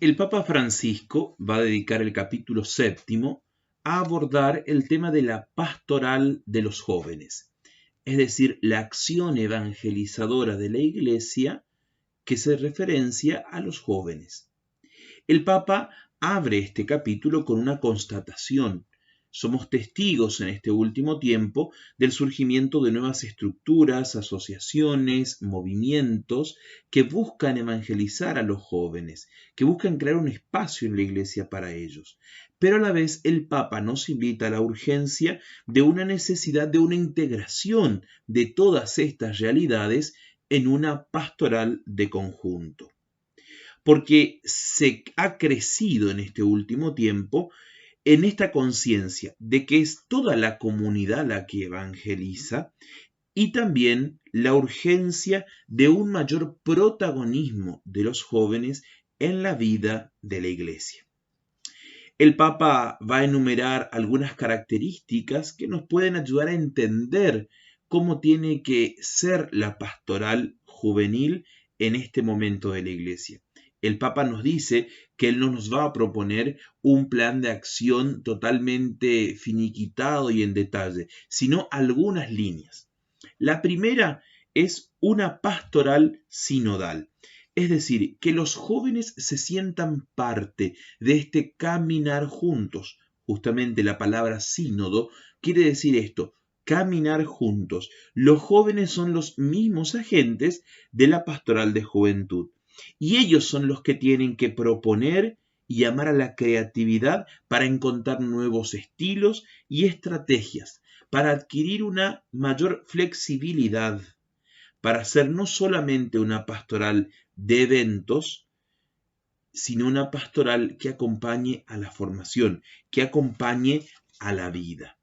El Papa Francisco va a dedicar el capítulo séptimo a abordar el tema de la pastoral de los jóvenes, es decir, la acción evangelizadora de la Iglesia que se referencia a los jóvenes. El Papa abre este capítulo con una constatación. Somos testigos en este último tiempo del surgimiento de nuevas estructuras, asociaciones, movimientos que buscan evangelizar a los jóvenes, que buscan crear un espacio en la Iglesia para ellos. Pero a la vez el Papa nos invita a la urgencia de una necesidad de una integración de todas estas realidades en una pastoral de conjunto. Porque se ha crecido en este último tiempo en esta conciencia de que es toda la comunidad la que evangeliza y también la urgencia de un mayor protagonismo de los jóvenes en la vida de la Iglesia. El Papa va a enumerar algunas características que nos pueden ayudar a entender cómo tiene que ser la pastoral juvenil en este momento de la Iglesia. El Papa nos dice que él no nos va a proponer un plan de acción totalmente finiquitado y en detalle, sino algunas líneas. La primera es una pastoral sinodal, es decir, que los jóvenes se sientan parte de este caminar juntos. Justamente la palabra sínodo quiere decir esto, caminar juntos. Los jóvenes son los mismos agentes de la pastoral de juventud. Y ellos son los que tienen que proponer y llamar a la creatividad para encontrar nuevos estilos y estrategias, para adquirir una mayor flexibilidad, para hacer no solamente una pastoral de eventos, sino una pastoral que acompañe a la formación, que acompañe a la vida.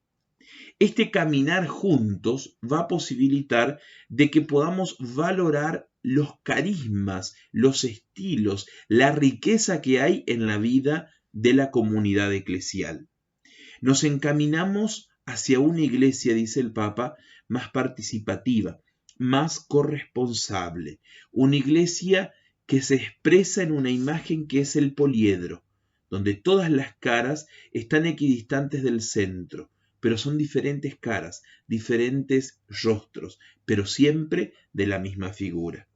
Este caminar juntos va a posibilitar de que podamos valorar los carismas, los estilos, la riqueza que hay en la vida de la comunidad eclesial. Nos encaminamos hacia una iglesia, dice el Papa, más participativa, más corresponsable, una iglesia que se expresa en una imagen que es el poliedro, donde todas las caras están equidistantes del centro, pero son diferentes caras, diferentes rostros, pero siempre de la misma figura.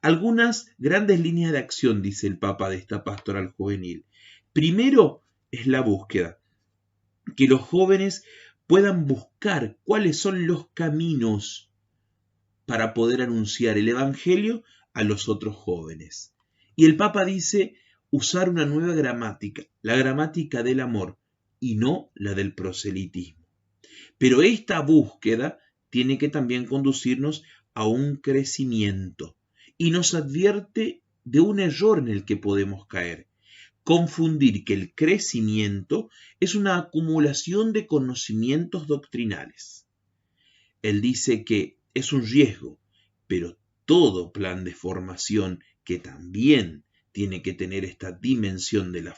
Algunas grandes líneas de acción, dice el Papa, de esta pastoral juvenil. Primero es la búsqueda, que los jóvenes puedan buscar cuáles son los caminos para poder anunciar el Evangelio a los otros jóvenes. Y el Papa dice usar una nueva gramática, la gramática del amor, y no la del proselitismo. Pero esta búsqueda tiene que también conducirnos a un crecimiento y nos advierte de un error en el que podemos caer. Confundir que el crecimiento es una acumulación de conocimientos doctrinales. Él dice que es un riesgo, pero todo plan de formación que también tiene que tener esta dimensión de la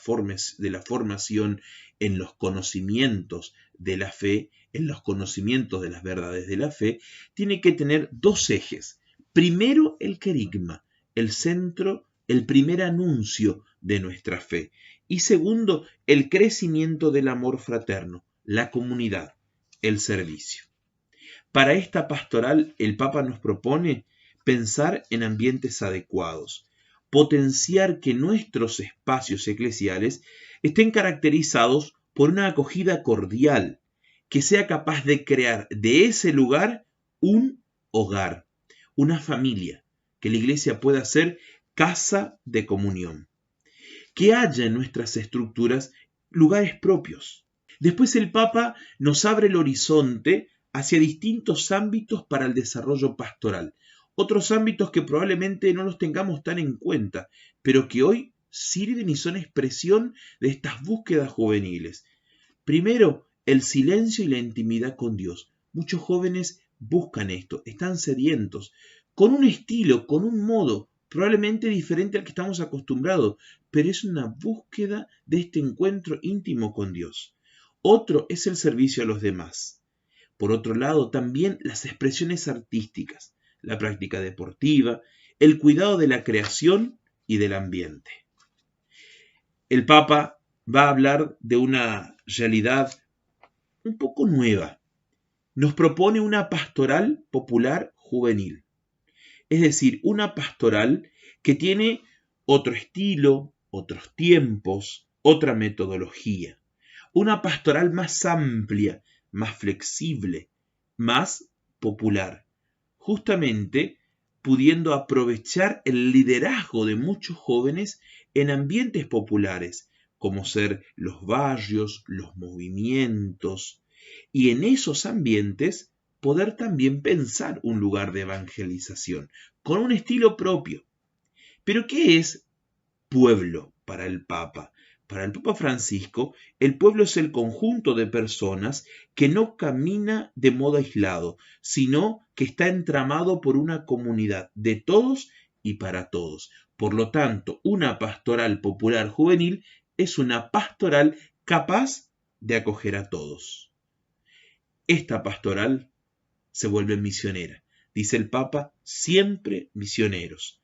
formación en los conocimientos de la fe, en los conocimientos de las verdades de la fe, tiene que tener dos ejes. Primero, el querigma, el centro, el primer anuncio de nuestra fe. Y segundo, el crecimiento del amor fraterno, la comunidad, el servicio. Para esta pastoral, el Papa nos propone pensar en ambientes adecuados, potenciar que nuestros espacios eclesiales estén caracterizados por una acogida cordial, que sea capaz de crear de ese lugar un hogar, una familia, que la iglesia pueda ser casa de comunión. Que haya en nuestras estructuras lugares propios. Después el Papa nos abre el horizonte hacia distintos ámbitos para el desarrollo pastoral. Otros ámbitos que probablemente no los tengamos tan en cuenta, pero que hoy sirven y son expresión de estas búsquedas juveniles. Primero, el silencio y la intimidad con Dios. Muchos jóvenes buscan esto, están sedientos, con un estilo, con un modo, probablemente diferente al que estamos acostumbrados, pero es una búsqueda de este encuentro íntimo con Dios. Otro es el servicio a los demás. Por otro lado, también las expresiones artísticas, la práctica deportiva, el cuidado de la creación y del ambiente. el Papa va a hablar de una realidad un poco nueva. Nos propone una pastoral popular juvenil, es decir, una pastoral que tiene otro estilo, otros tiempos, otra metodología, una pastoral más amplia, más flexible, más popular, justamente pudiendo aprovechar el liderazgo de muchos jóvenes en ambientes populares, como ser los barrios, los movimientos, y en esos ambientes poder también pensar un lugar de evangelización, con un estilo propio. Pero ¿qué es pueblo para el Papa? Para el Papa Francisco, el pueblo es el conjunto de personas que no camina de modo aislado, sino que está entramado por una comunidad de todos y para todos. Por lo tanto, una pastoral popular juvenil es una pastoral capaz de acoger a todos. Esta pastoral se vuelve misionera. Dice el Papa, siempre misioneros.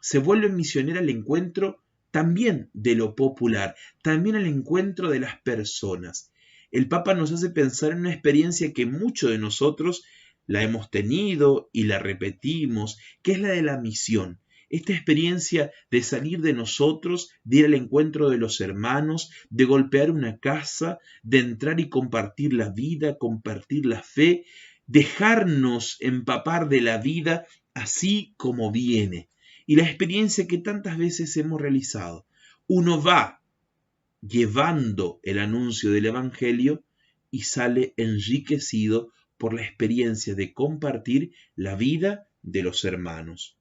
Se vuelve misionera al encuentro también de lo popular, también al encuentro de las personas. El Papa nos hace pensar en una experiencia que muchos de nosotros la hemos tenido y la repetimos, que es la de la misión. Esta experiencia de salir de nosotros, de ir al encuentro de los hermanos, de golpear una casa, de entrar y compartir la vida, compartir la fe, dejarnos empapar de la vida así como viene. Y la experiencia que tantas veces hemos realizado. Uno va llevando el anuncio del Evangelio y sale enriquecido por la experiencia de compartir la vida de los hermanos.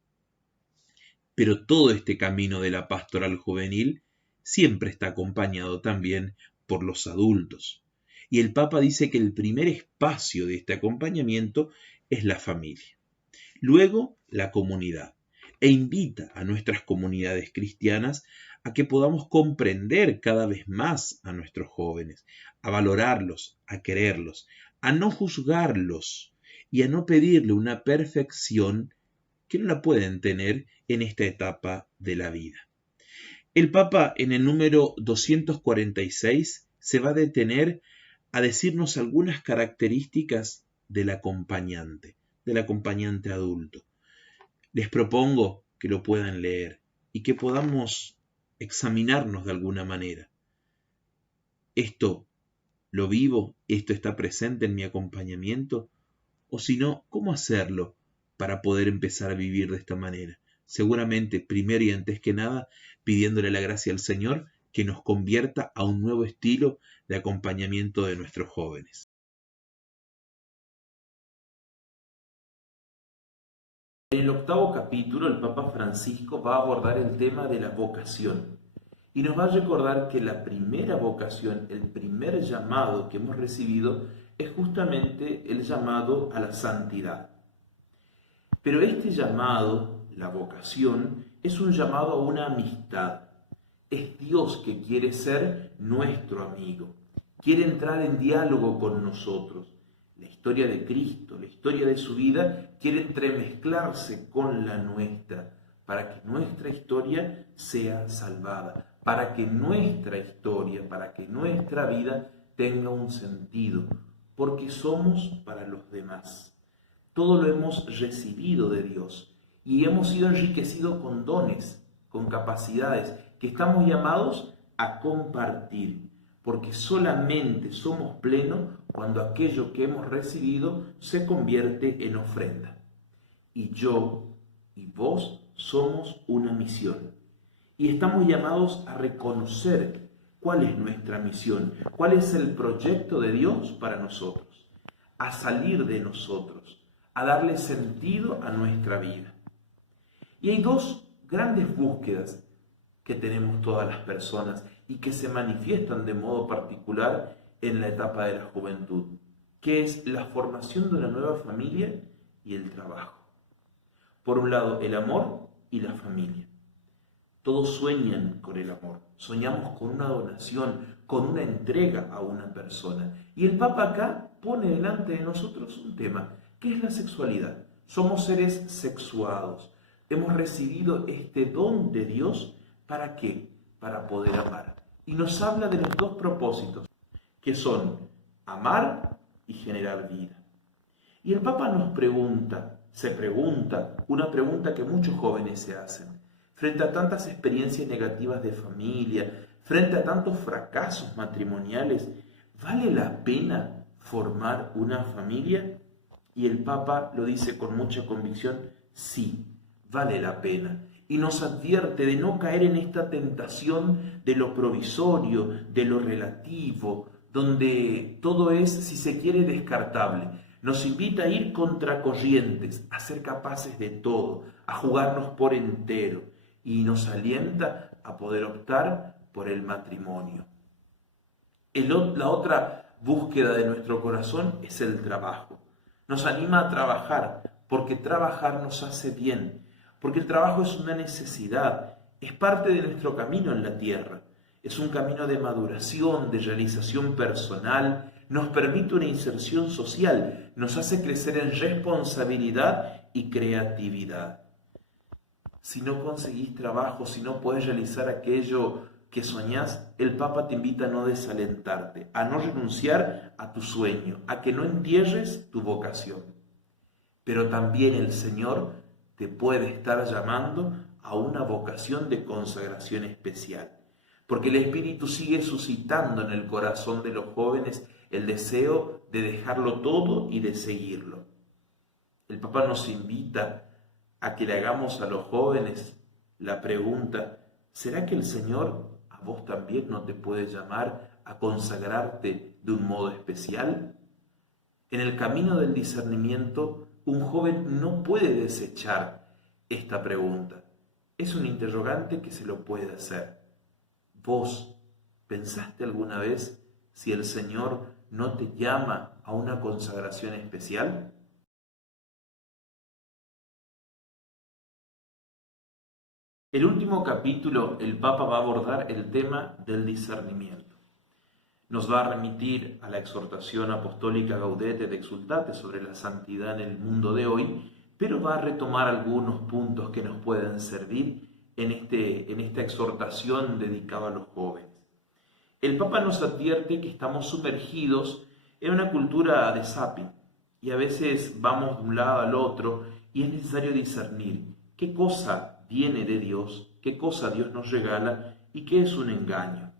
Pero todo este camino de la pastoral juvenil siempre está acompañado también por los adultos. Y el Papa dice que el primer espacio de este acompañamiento es la familia. Luego, la comunidad. E invita a nuestras comunidades cristianas a que podamos comprender cada vez más a nuestros jóvenes, a valorarlos, a quererlos, a no juzgarlos y a no pedirle una perfección que no la pueden tener en esta etapa de la vida. El Papa en el número 246 se va a detener a decirnos algunas características del acompañante adulto. Les propongo que lo puedan leer y que podamos examinarnos de alguna manera. ¿Esto lo vivo? ¿Esto está presente en mi acompañamiento? O si no, ¿cómo hacerlo para poder empezar a vivir de esta manera? Seguramente, primero y antes que nada, pidiéndole la gracia al Señor que nos convierta a un nuevo estilo de acompañamiento de nuestros jóvenes. En el 8º capítulo, el Papa Francisco va a abordar el tema de la vocación y nos va a recordar que la primera vocación, el primer llamado que hemos recibido es justamente el llamado a la santidad. Pero este llamado, la vocación, es un llamado a una amistad. Es Dios que quiere ser nuestro amigo, quiere entrar en diálogo con nosotros. La historia de Cristo, la historia de su vida, quiere entremezclarse con la nuestra, para que nuestra historia sea salvada, para que nuestra historia, para que nuestra vida tenga un sentido, porque somos para los demás. Todo lo hemos recibido de Dios y hemos sido enriquecidos con dones, con capacidades que estamos llamados a compartir, porque solamente somos plenos cuando aquello que hemos recibido se convierte en ofrenda. Y yo y vos somos una misión. Y estamos llamados a reconocer cuál es nuestra misión, cuál es el proyecto de Dios para nosotros, a salir de nosotros, a darle sentido a nuestra vida. Y hay dos grandes búsquedas que tenemos todas las personas y que se manifiestan de modo particular en la etapa de la juventud, que es la formación de una nueva familia y el trabajo. Por un lado, el amor y la familia. Todos sueñan con el amor, soñamos con una donación, con una entrega a una persona. Y el Papa acá pone delante de nosotros un tema, que es la sexualidad. Somos seres sexuados. Hemos recibido este don de Dios, ¿para qué? Para poder amar. y nos habla de los dos propósitos, que son amar y generar vida. Y el Papa se pregunta, una pregunta que muchos jóvenes se hacen, frente a tantas experiencias negativas de familia, frente a tantos fracasos matrimoniales, ¿vale la pena formar una familia? Y el Papa lo dice con mucha convicción, sí, vale la pena. Y nos advierte de no caer en esta tentación de lo provisorio, de lo relativo, donde todo es, si se quiere, descartable. Nos invita a ir contracorrientes, a ser capaces de todo, a jugarnos por entero, y nos alienta a poder optar por el matrimonio. La otra búsqueda de nuestro corazón es el trabajo. Nos anima a trabajar, porque trabajar nos hace bien, porque el trabajo es una necesidad, es parte de nuestro camino en la tierra. Es un camino de maduración, de realización personal, nos permite una inserción social, nos hace crecer en responsabilidad y creatividad. Si no conseguís trabajo, si no podés realizar aquello que soñás, el Papa te invita a no desalentarte, a no renunciar a tu sueño, a que no entierres tu vocación. Pero también el Señor te puede estar llamando a una vocación de consagración especial, porque el Espíritu sigue suscitando en el corazón de los jóvenes el deseo de dejarlo todo y de seguirlo. El Papa nos invita a que le hagamos a los jóvenes la pregunta, ¿será que el Señor a vos también no te puede llamar a consagrarte de un modo especial? En el camino del discernimiento, un joven no puede desechar esta pregunta. Es un interrogante que se lo puede hacer. ¿Vos pensaste alguna vez si el Señor no te llama a una consagración especial? El último capítulo, el Papa va a abordar el tema del discernimiento. Nos va a remitir a la exhortación apostólica Gaudete et Exsultate sobre la santidad en el mundo de hoy, pero va a retomar algunos puntos que nos pueden servir en esta exhortación dedicada a los jóvenes. El Papa nos advierte que estamos sumergidos en una cultura de zapping y a veces vamos de un lado al otro y es necesario discernir qué cosa viene de Dios, qué cosa Dios nos regala y qué es un engaño.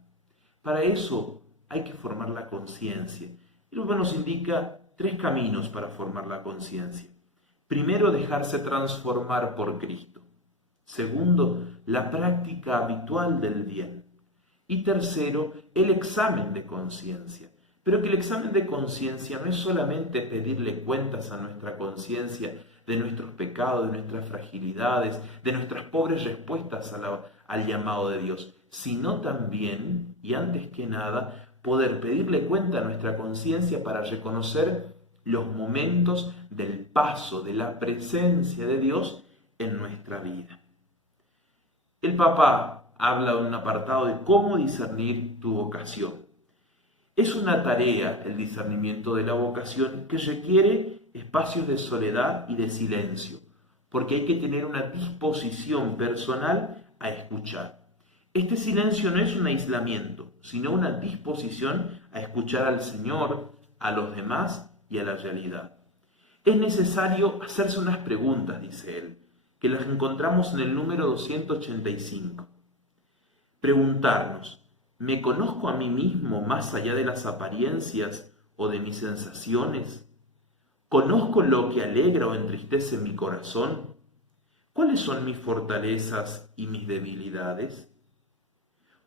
Para eso hay que formar la conciencia. El Papa nos indica 3 caminos para formar la conciencia. Primero, dejarse transformar por Cristo. Segundo, la práctica habitual del bien. Y tercero, el examen de conciencia. Pero que el examen de conciencia no es solamente pedirle cuentas a nuestra conciencia de nuestros pecados, de nuestras fragilidades, de nuestras pobres respuestas al llamado de Dios, sino también, y antes que nada, poder pedirle cuenta a nuestra conciencia para reconocer los momentos del paso de la presencia de Dios en nuestra vida. El Papa habla de un apartado de cómo discernir tu vocación. Es una tarea, el discernimiento de la vocación, que requiere espacios de soledad y de silencio, porque hay que tener una disposición personal a escuchar. Este silencio no es un aislamiento, sino una disposición a escuchar al Señor, a los demás y a la realidad. Es necesario hacerse unas preguntas, dice él, que las encontramos en el número 285. Preguntarnos, ¿me conozco a mí mismo más allá de las apariencias o de mis sensaciones? ¿Conozco lo que alegra o entristece mi corazón? ¿Cuáles son mis fortalezas y mis debilidades?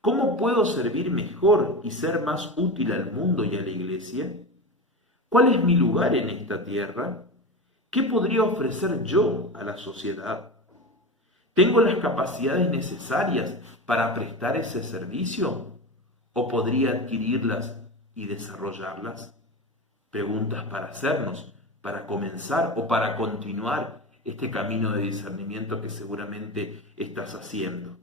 ¿Cómo puedo servir mejor y ser más útil al mundo y a la Iglesia? ¿Cuál es mi lugar en esta tierra? ¿Qué podría ofrecer yo a la sociedad? ¿Tengo las capacidades necesarias para prestar ese servicio? ¿O podría adquirirlas y desarrollarlas? Preguntas para hacernos, para comenzar o para continuar este camino de discernimiento que seguramente estás haciendo.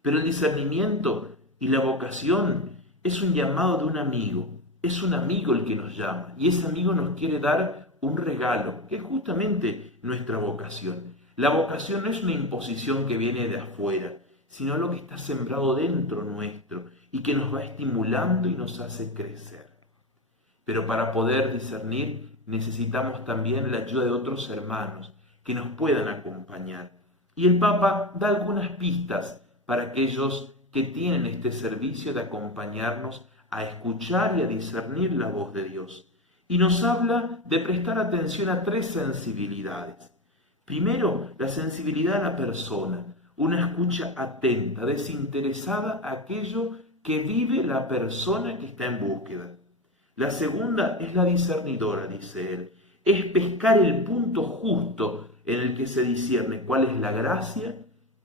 Pero el discernimiento y la vocación es un llamado de un amigo. Es un amigo el que nos llama y ese amigo nos quiere dar un regalo, que es justamente nuestra vocación. La vocación no es una imposición que viene de afuera, sino lo que está sembrado dentro nuestro y que nos va estimulando y nos hace crecer. Pero para poder discernir necesitamos también la ayuda de otros hermanos que nos puedan acompañar. Y el Papa da algunas pistas para aquellos que tienen este servicio de acompañarnos a escuchar y a discernir la voz de Dios. Y nos habla de prestar atención a 3 sensibilidades. Primero, la sensibilidad a la persona, una escucha atenta, desinteresada a aquello que vive la persona que está en búsqueda. La segunda es la discernidora, dice él. Es pescar el punto justo en el que se discierne cuál es la gracia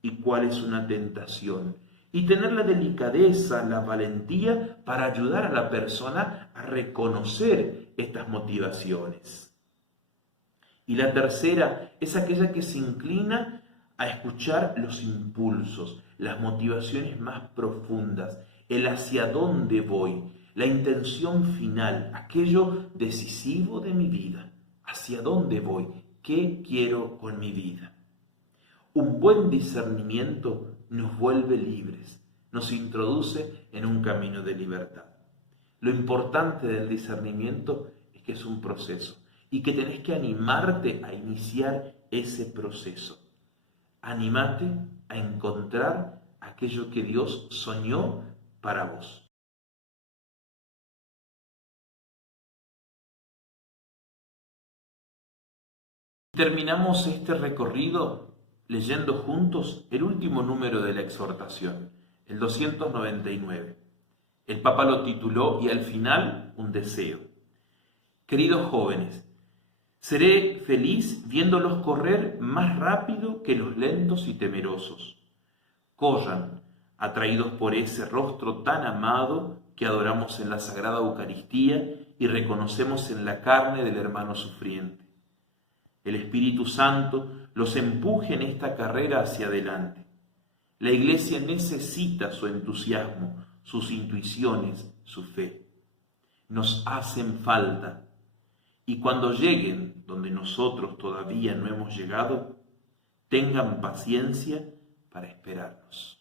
y cuál es una tentación. Y tener la delicadeza, la valentía para ayudar a la persona a reconocer estas motivaciones. Y la tercera es aquella que se inclina a escuchar los impulsos, las motivaciones más profundas, el hacia dónde voy, la intención final, aquello decisivo de mi vida, hacia dónde voy, qué quiero con mi vida. Un buen discernimiento nos vuelve libres, nos introduce en un camino de libertad. Lo importante del discernimiento es que es un proceso y que tenés que animarte a iniciar ese proceso. Anímate a encontrar aquello que Dios soñó para vos. Terminamos este recorrido leyendo juntos el último número de la exhortación, el 299. El Papa lo tituló y al final un deseo. Queridos jóvenes, seré feliz viéndolos correr más rápido que los lentos y temerosos. Corran, atraídos por ese rostro tan amado que adoramos en la Sagrada Eucaristía y reconocemos en la carne del hermano sufriente. El Espíritu Santo los empuje en esta carrera hacia adelante. La Iglesia necesita su entusiasmo, sus intuiciones, su fe. Nos hacen falta. Y cuando lleguen donde nosotros todavía no hemos llegado, tengan paciencia para esperarnos.